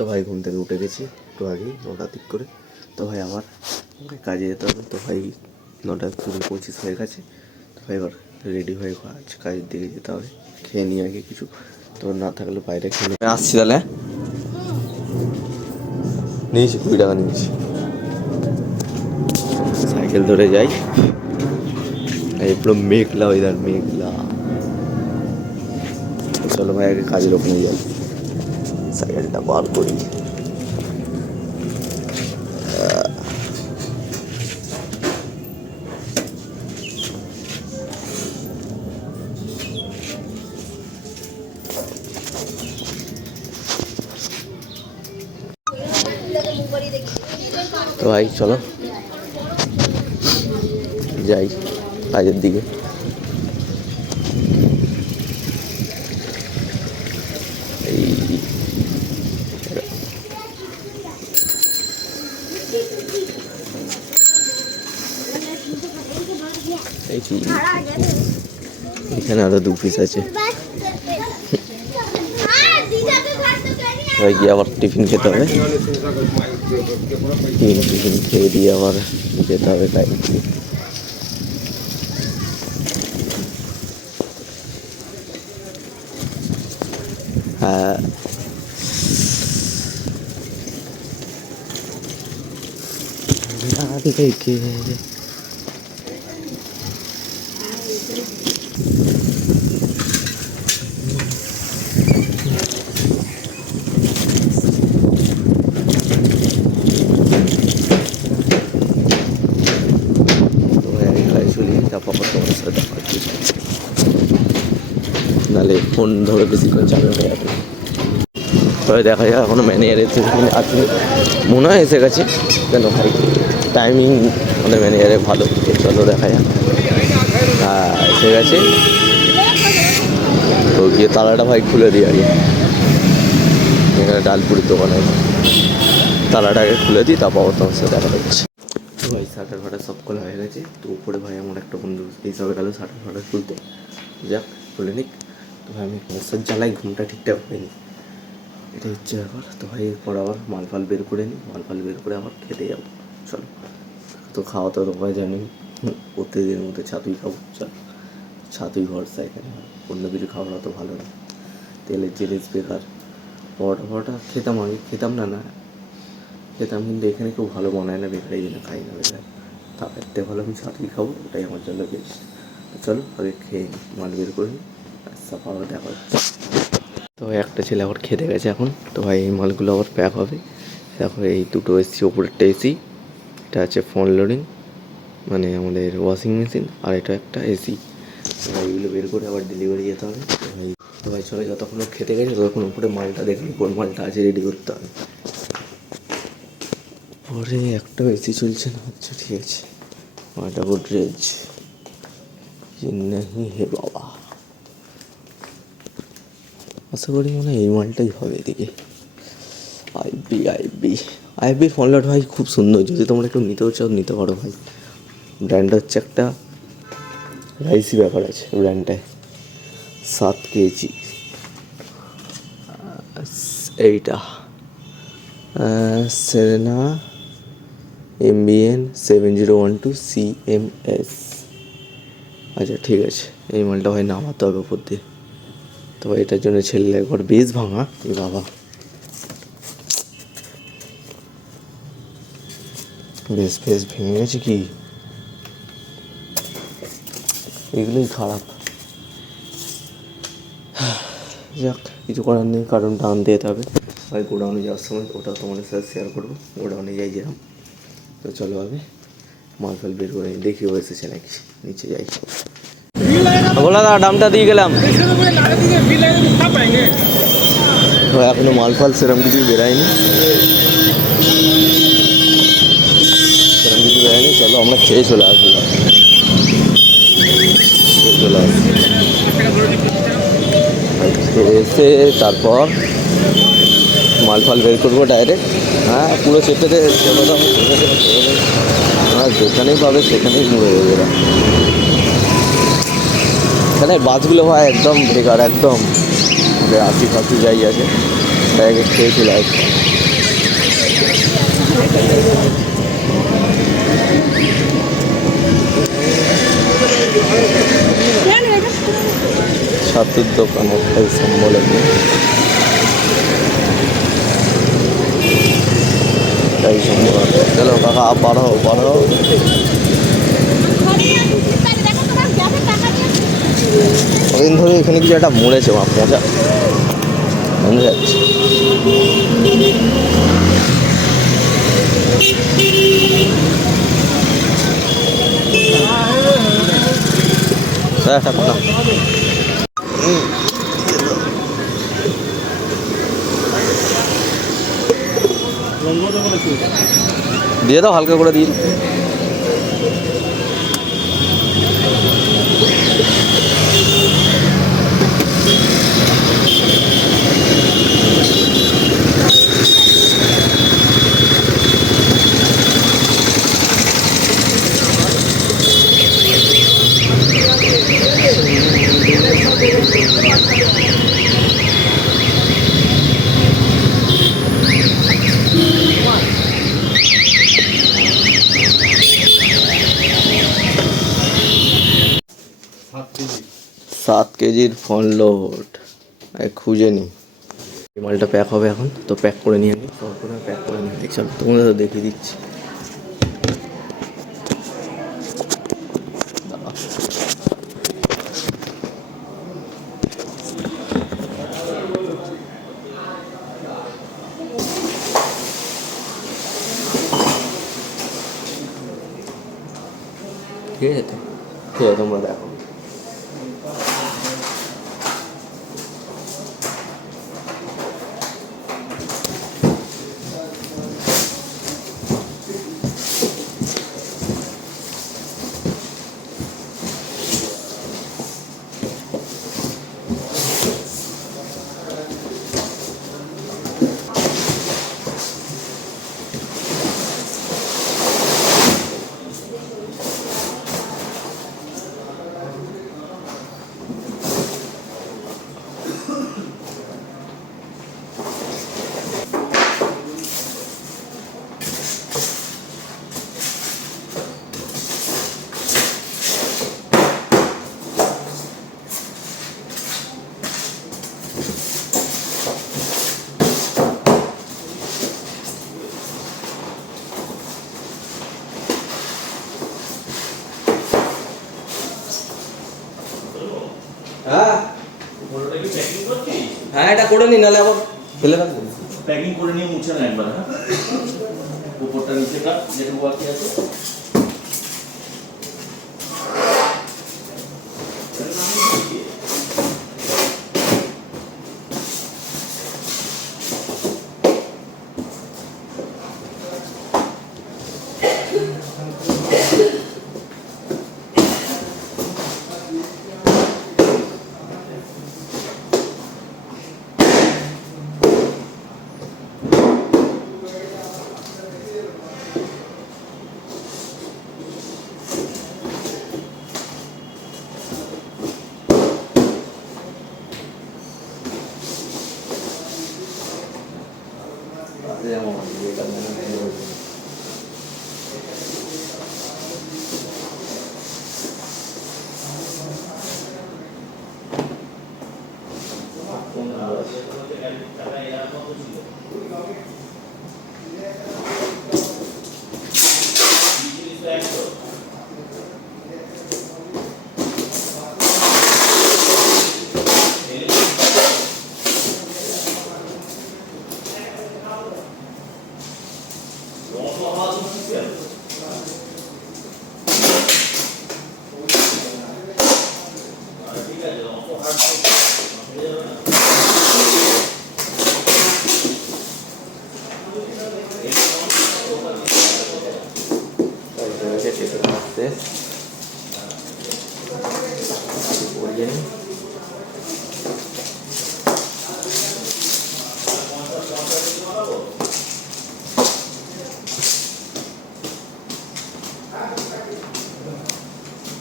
তো ভাই ঘুম থেকে উঠে গেছি একটু আগেই 9টা দিক করে। তো ভাই আমার কাজে যেতে হবে। তো ভাই 9:25 হয়ে গেছে। তো ভাই এবার রেডি হয়ে কাজের দিকে যেতে হবে। খেয়ে নিয়ে আগে কিছু, তো না থাকলে বাইরে খেলে আসছি। তাহলে নিয়েছি 20 টাকা নিয়েছি। সাইকেল ধরে যাই। এই পুরো মেঘলা ওয়েদার, মেঘলা। চলো ভাই আগে কাজের ওখানে যাই, সাইকেলটা বার করি। তো ভাই চলো যাই কাজের দিকে। এখানে আরো 2 পিস আছে। ভাই গিয়ে আবার টিফিন খেতে হবে। টিফিন খেয়ে দিয়ে আবার যেতে হবে কাজে। হ্যাঁ নাহলে ফোন ধরে বেশিক্ষণ চালু হয়ে যাবে। তবে দেখা যায় এখনো ম্যানেজার এসে আছে, মনে হয় এসে গেছে। কেন ভাই টাইমিং আমাদের ম্যানেজারের ভালো। চলো দেখা যাক। হ্যাঁ এসে গেছে। তো গিয়ে তালাটা ভাই খুলে দিই আগে। এখানে ডালপুরির দোকান আছে, তালাটা আগে খুলে দিই, তারপর তোমার সাথে দেখা যাচ্ছে। তো ভাই শাটার ফাটার সব খোলা হয়ে গেছে। তো উপরে ভাই আমার একটা বন্ধু এই সবে গেল শাটার ফাটার খুলতে, যাক খুলে নিক। তো ভাই আমি মশার জ্বালাই ঘুমটা ঠিকঠাক হয়নি, এটা হচ্ছে ব্যাপার। তো ভাই এরপর আবার মালফাল বের করে নিই, মালফাল বের করে আবার খেতে যাবো। চলো, তো খাওয়া তো তোমরা জানি প্রত্যেকদিনের মধ্যে ছাতুই খাবো। চলো ছাতুই ভরসা, এখানে অন্য কিছু খাওয়া তো ভালো না, তেলের জিনিস বেকার। পরোটা খেতাম আগে, খেতাম না খেতাম, কিন্তু এখানে কেউ ভালো বানায় না, বেকার এই জন্য খাই না বেকার। তার থেকে ভালো আমি ছাতুই খাবো, ওটাই আমার জন্য বেস্ট। তো চলো আগে খেয়ে মাল বের করে নিই, আচ্ছা পাওয়া দেখা হচ্ছে। তো একটা ছেলে আবার খেতে গেছে এখন। তো ভাই এই মালগুলো আবার প্যাক হবে। দেখো এই দুটো এসি, ওপরেরটা এসি, এটা আছে ফোন লোডিং মানে আমাদের ওয়াশিং মেশিন, আর এটা একটা এসি। তো ভাই এগুলো বের করে আবার ডেলিভারি যেতে হবে। তো ভাই চলে, যতক্ষণ খেতে গেছে ততক্ষণ উপরে মালটা দেখলি কোন মালটা আছে রেডি করতে হবে। পরে একটা এসি চলছে না, আচ্ছা ঠিক আছে। এটা গোদরেজ নেই হে বাবা, আশা করি মনে হয় এই মালটাই হবে। এদিকে আইবি ফোন লট ভাই খুব সুন্দর, যদি তোমরা একটু নিতেও চাও নিতে পারো ভাই। ব্র্যান্ডটা হচ্ছে একটা রাইসি ব্যাপার আছে ব্র্যান্ডটায়, 7 কেজি। এইটা সেরেনা MBN 7012 CMS। আচ্ছা ঠিক আছে, এই মালটা ভাই নামাতে হবে উপর দিয়ে। তো এটার জন্য ছেলে একবার বেশ ভাঙা, এ বাবা বেশ ভেঙে গেছে কি, এগুলোই খারাপ। যাক কিছু করার নেই, কারণটা আনতে যেতে হবে ভাই। গোডাউনে যাওয়ার সময় ওটা তোমাদের সাথে শেয়ার করবো, গোডাউনে যাই যেরকম। তো চলো হবে মালফাল বের করে দেখি ও এসেছে নাকি, নিচে যাই। বলা দা দামটা দিয়ে গেলাম। এখনো মালফাল সেরকম কিছু বেরায়নি, চলো আমরা খেয়ে চলে আসবো। এসে তারপর মালফাল বের করবো ডাইরেক্ট। হ্যাঁ পুরো চেপে দে, যেখানেই পাবে সেখানেই মুড়ে দেবে এরা। এখানে বাসগুলো ভাই একদম বেকার, একদম 80 যাই আছে। প্যাকেট খেয়েছিল একটা। ছাতুর দোকান একটাই সম্বলে তাই সম্বল। চলো কাকা বাড়াও বাড়াও। কদিন ধরে এখানে কিছু একটা মরেছে মা, মজা মনে যাচ্ছে। একটা কথা দিয়ে দাও, হালকা করে দিয়ে। সাত কেজির ফোন লোড খুঁজে নি। এই মালটা প্যাক হবে এখন, তো প্যাক করে নিয়ে আনি। তারপরে প্যাক করে নিয়ে দেখছি, তোমাদের তো দেখিয়ে দিচ্ছি। ঠিক আছে তো, ঠিক আছে তোমরা দেখো। হ্যাঁ হ্যাঁ, এটা করে নি, নাহলে আবার ফেলে রাখবো। প্যাকিং করে নিয়ে মুছে না একবার। হ্যাঁ, উপরটা নিচেটা যেটুকু বাকি আছে।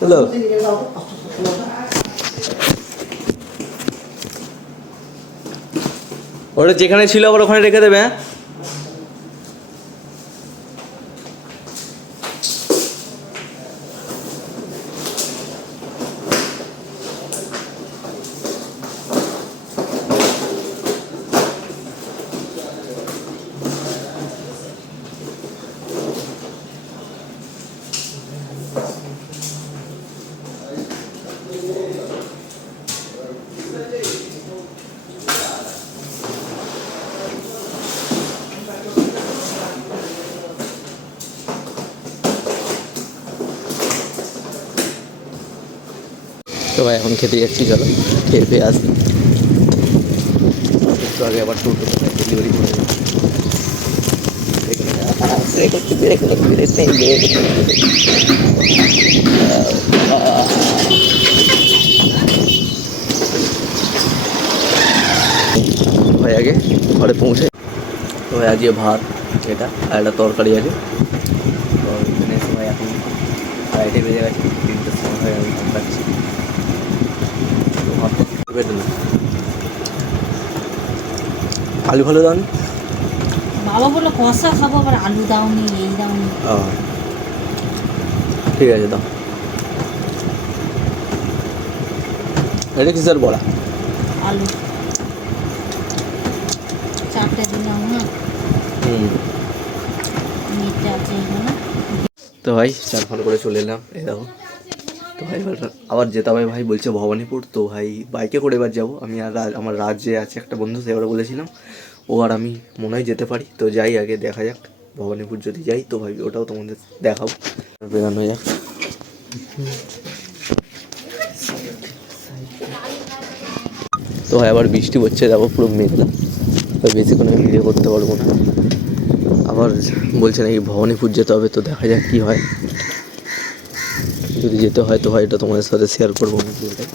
হ্যালো, ওটা যেখানে ছিল আবার ওখানে রেখে দেবে। হ্যাঁ তো ভাই এখন খেতে যাচ্ছি, চলো খেয়ে পেয়ে আসি। একটু আগে আবার টোটো ডেলিভারি করে ভাই আগে ঘরে পৌঁছে। তো ভাই আজকে ভাত এটা আর একটা তরকারি আছে। তো এখানে সময় এখন 2:30 বেজে গেছে, 3টের সময় হয় আমি ভাত খাচ্ছি। তো ভাত পেটে না আলু ভালো দাও। বাবা বললো কষা খাবো, আবার আলু দাওনি, এই দাওনি। ঠিক আছে দাও। এটা কিসের বড়া? আলু 4টে দিলাম না, মিটে আছে এখানে। তো ভাই চার ফান করে চলে এলাম, এই দেখো। তো ভাই আবার যেতে হবে, ভাই বলছে ভবানীপুর। তো ভাই বাইকে করে এবার যাবো আমি আর আমার রাজ্যে আছে একটা বন্ধু, সে ওরা বলেছিলাম ও আর আমি মনে হয় যেতে পারি। তো যাই আগে দেখা যাক ভবানীপুর যদি যাই, তো ভাই ওটাও তোমাদের দেখাবো। বেরানো যাক। তো ভাই আবার বৃষ্টি হচ্ছে, দেখো পুরো মেঘলা। তো বেশিক্ষণ আমি ভিডিও করতে পারবো না। আবার বলছে নাকি ভবানীপুর যেতে হবে, তো দেখা যাক কী হয়। যদি যেতে হয় তো ভাই এটা তোমাদের সাথে শেয়ার করবো আমি পুরোটাই।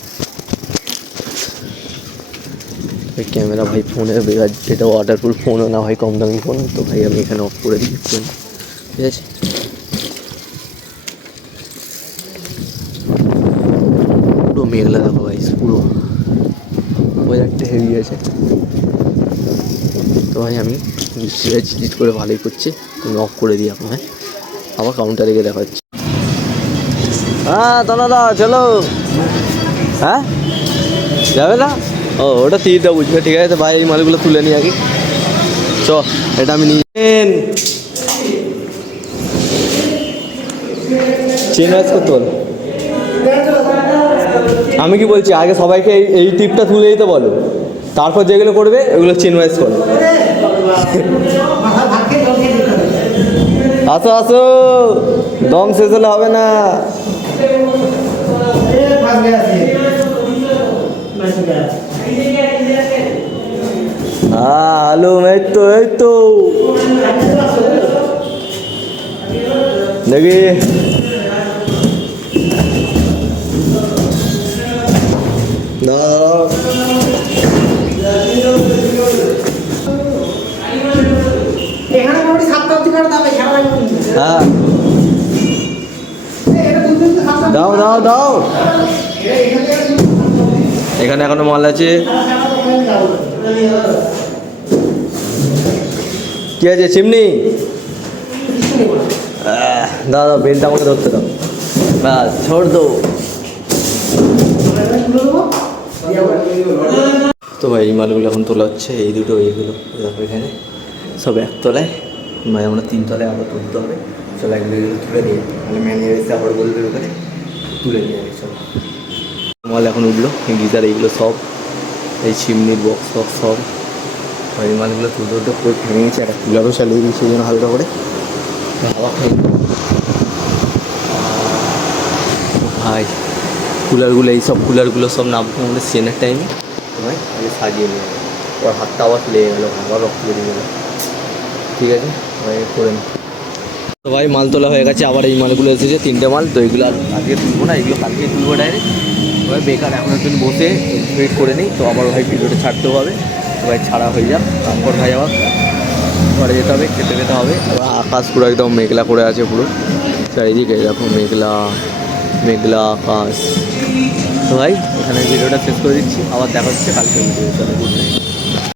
ক্যামেরা ভাই ফোনে এটা ওয়াটারপ্রুফ ফোনও না ভাই, কম দামি ফোন। তো ভাই আমি এখানে অফ করে দিচ্ছি, ঠিক আছে। পুরো মেঘলা দেখো ভাই, পুরো ওয়েদারটা হেভি আছে। তো ভাই আমি বৃষ্টিটা চিট করে ভালোই করছি, তুমি অফ করে দিই আপনার। আবার কাউন্টারে গিয়ে দেখা হচ্ছে। হ্যাঁ দাদা চলো। হ্যাঁ যাবে না? ও ওটা তীরটা বুঝবে, ঠিক আছে। ভাই এই মালগুলো তুলে নিই আগে, চ এটা আমি নিয়ে চেন ওয়াইজ করতে বলো। আমি কি বলছি আগে সবাইকে এই টিপটা তুলে দিতে বলো, তারপর যেগুলো করবে ওগুলো চেন ওয়াইজ করো। আসো আসো, দম শেষ হলে হবে না। হ্যাঁ হ্যালো, এই তো দেখি হ্যাঁ দাও দাও দাও। এখানে এখনো মাল আছে। কি আছে চিমনি? দাদা বেলটা আমাকে ধরতে দাও, ব্যাস ছোড় দো। তো ভাই এই মালগুলো এখন তোলা হচ্ছে, এই দুটো এইগুলো দেখো এখানে সব একতলায়। ভাই আমরা 3 তলায় আবার তুলতে হবে। চলো এগুলো তুলে নিয়ে মানে ম্যানেজার এসে আবার বলবে ওখানে তুলে নিয়ে আনি। চলো মাল এখন উঠলো, গিজার এইগুলো সব, এই চিমনির বক্স বক্স সব। ভাই এই মালগুলো তুলতে তুলতে পুরো ভেঙে গেছে, একটা কুলারও চালিয়ে দিয়েছে এই জন্য হালকা করে হাওয়া খাই। ভাই কুলারগুলো এই সব কুলারগুলো সব নামবে আমাদের সেনের টাইমে। ভাই আগে সাজিয়ে নিয়ে ওর হাতটা আবার লেগে গেলো, আবার রক্ত বেরিয়ে গেলো। ঠিক আছে ভাই করে নি। তো ভাই মাল তোলা হয়ে গেছে, আবার এই মালগুলো এসেছে 3টে মাল। তো এগুলো আজকে তুলবো না, এগুলো কালকে তুলবো ডাইরেক্ট। ভাই বেকার এখন একদিন বসে ওয়েট করে নিই। তো আবার ভাই ভিডিওটা ছাড়তেও হবে, তো ভাই ছাড়া হয়ে যাক। তারপর ভাই আবার ঘরে যেতে হবে, খেতে খেতে হবে। আবার আকাশ পুরো একদম মেঘলা করে আছে পুরো চারিদিকে, দেখো মেঘলা মেঘলা আকাশ। তো ভাই এখানে ভিডিওটা শেষ করে দিচ্ছি, আবার দেখা হচ্ছে কালকে ভিডিও। Good night.